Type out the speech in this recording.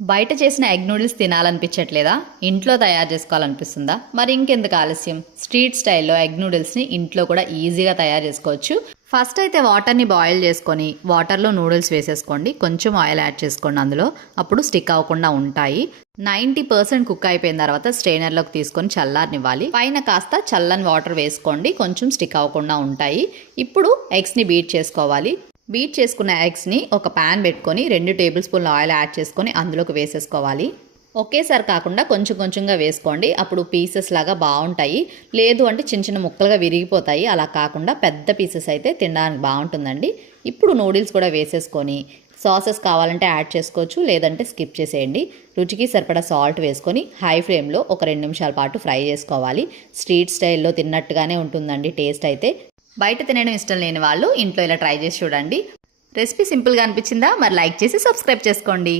బయట చేసిన egg noodles తినాలనిపించట్లేదా? ఇంట్లో తయారు చేసుకోవాలనిపిస్తుందా? మరి ఇంకెందుకు ఆలస్యం? స్ట్రీట్ స్టైల్లో ఎగ్ నూడిల్స్ని ఇంట్లో కూడా ఈజీగా తయారు చేసుకోవచ్చు. ఫస్ట్ అయితే వాటర్ని బాయిల్ చేసుకొని వాటర్లో నూడిల్స్ వేసేసుకోండి. కొంచెం ఆయిల్ యాడ్ చేసుకోండి అందులో. అప్పుడు స్టిక్ అవ్వకుండా ఉంటాయి. 90% కుక్ అయిపోయిన తర్వాత స్ట్రైనర్లోకి తీసుకొని చల్లారనివ్వాలి. పైన కాస్త చల్లని వాటర్ వేసుకోండి, కొంచెం స్టిక్ అవ్వకుండా ఉంటాయి. ఇప్పుడు ఎగ్స్ని బీట్ చేసుకోవాలి. బీట్ చేసుకున్న ఎగ్స్ని ఒక ప్యాన్ పెట్టుకొని 2 టేబుల్ స్పూన్ల ఆయిల్ యాడ్ చేసుకొని అందులోకి వేసేసుకోవాలి. ఒకేసారి కాకుండా కొంచెం కొంచెంగా వేసుకోండి, అప్పుడు పీసెస్ లాగా బాగుంటాయి. లేదు అంటే చిన్న చిన్న ముక్కలుగా విరిగిపోతాయి. అలా కాకుండా పెద్ద పీసెస్ అయితే తినడానికి బాగుంటుందండి. ఇప్పుడు నూడిల్స్ కూడా వేసేసుకొని సాసెస్ కావాలంటే యాడ్ చేసుకోవచ్చు, లేదంటే స్కిప్ చేసేయండి. రుచికి సరిపడా సాల్ట్ వేసుకొని హై ఫ్లేమ్లో ఒక 2 నిమిషాల పాటు ఫ్రై చేసుకోవాలి. స్ట్రీట్ స్టైల్లో తిన్నట్టుగానే ఉంటుందండి టేస్ట్ అయితే. బయట తినడం ఇష్టం లేని వాళ్ళు ఇంట్లో ఇలా ట్రై చేసి చూడండి. రెసిపీ సింపుల్గా అనిపించిందా? మరి లైక్ చేసి సబ్స్క్రైబ్ చేసుకోండి.